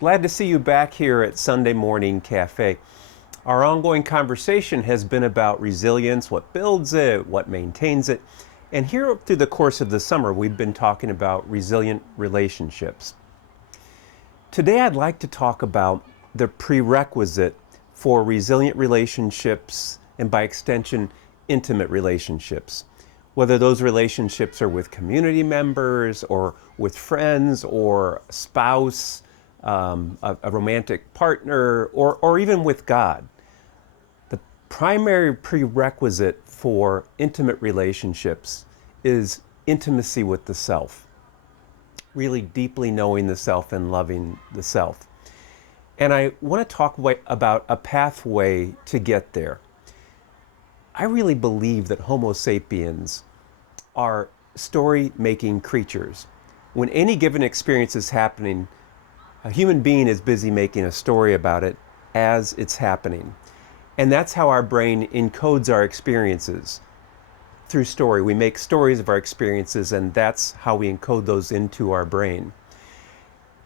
Glad to see you back here at Sunday Morning Cafe. Our ongoing conversation has been about resilience, what builds it, what maintains it. And here through the course of the summer, we've been talking about resilient relationships. Today, I'd like to talk about the prerequisite for resilient relationships and by extension, intimate relationships. Whether those relationships are with community members or with friends or a spouse, a romantic partner, or even with God. The primary prerequisite for intimate relationships is intimacy with the self, really deeply knowing the self and loving the self. And I want to talk about a pathway to get there. I really believe that Homo sapiens are story-making creatures. When any given experience is happening, a human being is busy making a story about it as it's happening. And that's how our brain encodes our experiences, through story. We make stories of our experiences, and that's how we encode those into our brain.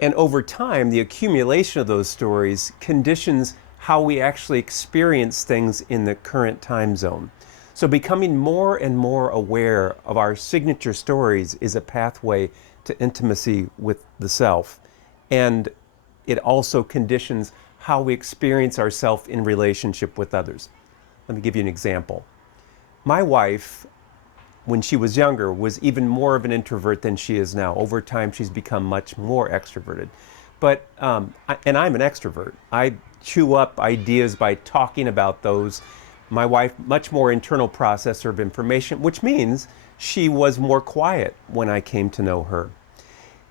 And over time, the accumulation of those stories conditions how we actually experience things in the current time zone. So becoming more and more aware of our signature stories is a pathway to intimacy with the self. And it also conditions how we experience ourselves in relationship with others. Let me give you an example. My wife, when she was younger, was even more of an introvert than she is now. Over time, she's become much more extroverted. But, and I'm an extrovert. I chew up ideas by talking about those. My wife, much more internal processor of information, which means she was more quiet when I came to know her.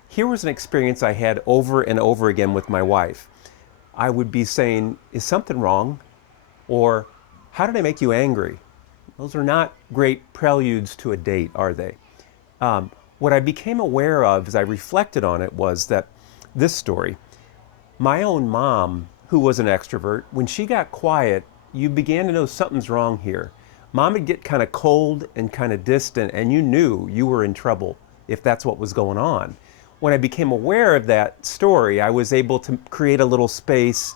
Here was an experience I had over and over again with my wife. I would be saying, is something wrong? Or, how did I make you angry? Those are not great preludes to a date, are they? What I became aware of as I reflected on it was that this story, my own mom, who was an extrovert, when she got quiet, you began to know something's wrong here. Mom would get kind of cold and kind of distant, and you knew you were in trouble if that's what was going on. When I became aware of that story, I was able to create a little space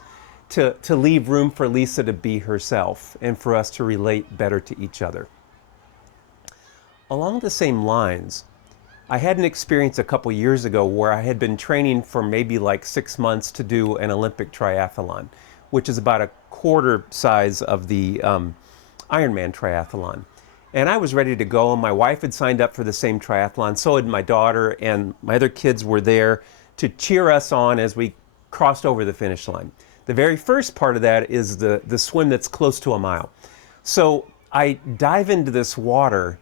to leave room for Lisa to be herself and for us to relate better to each other. Along the same lines, I had an experience a couple years ago where I had been training for maybe like 6 months to do an Olympic triathlon, which is about a quarter size of the Ironman triathlon. And I was ready to go, and my wife had signed up for the same triathlon, so had my daughter, and my other kids were there to cheer us on as we crossed over the finish line. The very first part of that is the swim that's close to a mile. So I dive into this water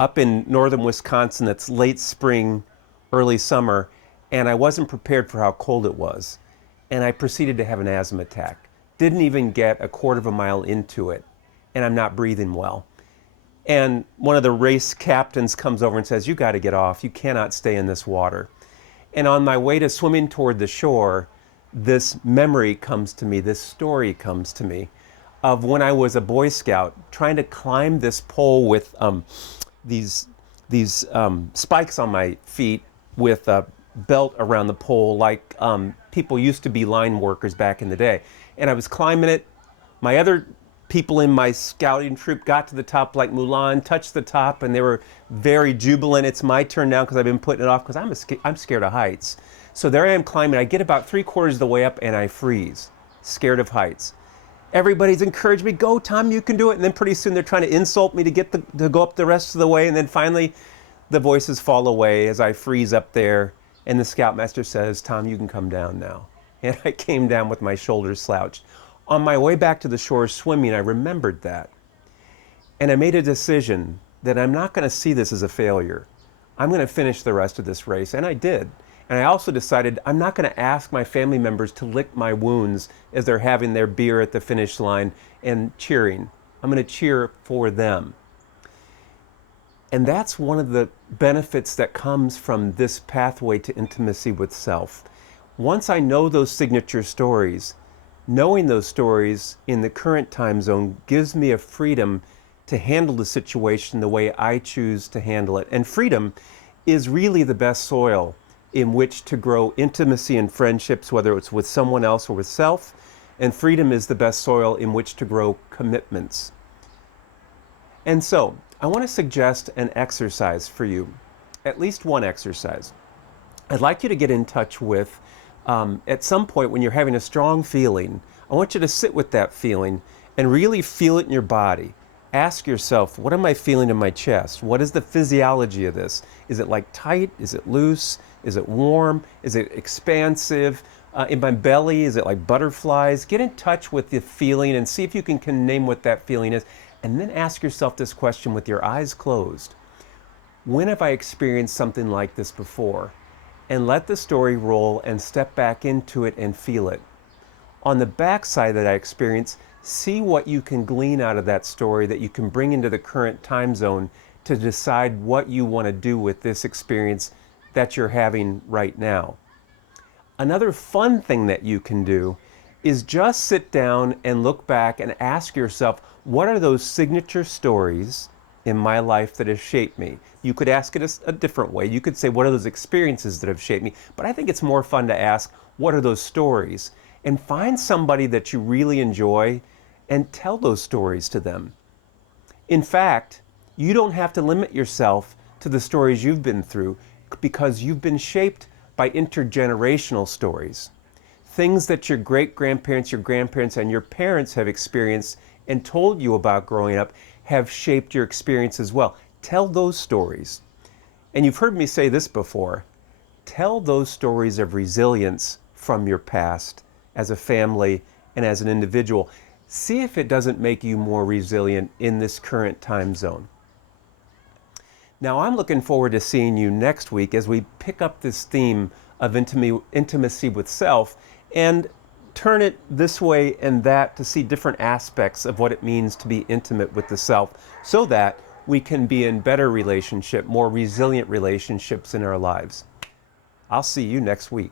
up in northern Wisconsin that's late spring, early summer, and I wasn't prepared for how cold it was. And I proceeded to have an asthma attack. Didn't even get a quarter of a mile into it, and I'm not breathing well. And one of the race captains comes over and says, you got to get off. You cannot stay in this water. And on my way to swimming toward the shore, this memory comes to me, this story comes to me of when I was a Boy Scout trying to climb this pole with these spikes on my feet with a belt around the pole like people used to be line workers back in the day. And I was climbing it. My other people in my scouting troop got to the top like Mulan, touched the top, and they were very jubilant. It's my turn now because I've been putting it off because I'm scared of heights. So there I am climbing. I get about 3/4 of the way up and I freeze, scared of heights. Everybody's encouraged me, go Tom, you can do it. And then pretty soon they're trying to insult me to to go up the rest of the way. And then finally the voices fall away as I freeze up there. And the scoutmaster says, Tom, you can come down now. And I came down with my shoulders slouched. On my way back to the shore swimming, I remembered that. And I made a decision that I'm not going to see this as a failure. I'm going to finish the rest of this race. And I did. And I also decided I'm not going to ask my family members to lick my wounds as they're having their beer at the finish line and cheering. I'm going to cheer for them. And that's one of the benefits that comes from this pathway to intimacy with self. Once I know those signature stories, knowing those stories in the current time zone gives me a freedom to handle the situation the way I choose to handle it. And freedom is really the best soil in which to grow intimacy and friendships, whether it's with someone else or with self. And freedom is the best soil in which to grow commitments. And so, I want to suggest an exercise for you, at least one exercise. I'd like you to get in touch with, at some point when you're having a strong feeling, I want you to sit with that feeling and really feel it in your body. Ask yourself, what am I feeling in my chest? What is the physiology of this? Is it like tight? Is it loose? Is it warm? Is it expansive? In my belly, is it like butterflies? Get in touch with the feeling and see if you can name what that feeling is. And then ask yourself this question with your eyes closed. When have I experienced something like this before? And let the story roll and step back into it and feel it. On the backside of that experience, see what you can glean out of that story that you can bring into the current time zone to decide what you want to do with this experience that you're having right now. Another fun thing that you can do is just sit down and look back and ask yourself, what are those signature stories in my life that have shaped me? You could ask it a different way. You could say, what are those experiences that have shaped me? But I think it's more fun to ask, what are those stories? And find somebody that you really enjoy and tell those stories to them. In fact, you don't have to limit yourself to the stories you've been through because you've been shaped by intergenerational stories. Things that your great-grandparents, your grandparents, and your parents have experienced and told you about growing up have shaped your experience as well. Tell those stories. And you've heard me say this before. Tell those stories of resilience from your past as a family and as an individual. See if it doesn't make you more resilient in this current time zone. Now, I'm looking forward to seeing you next week as we pick up this theme of intimacy with self and turn it this way and that to see different aspects of what it means to be intimate with the self so that we can be in better relationship, more resilient relationships in our lives. I'll see you next week.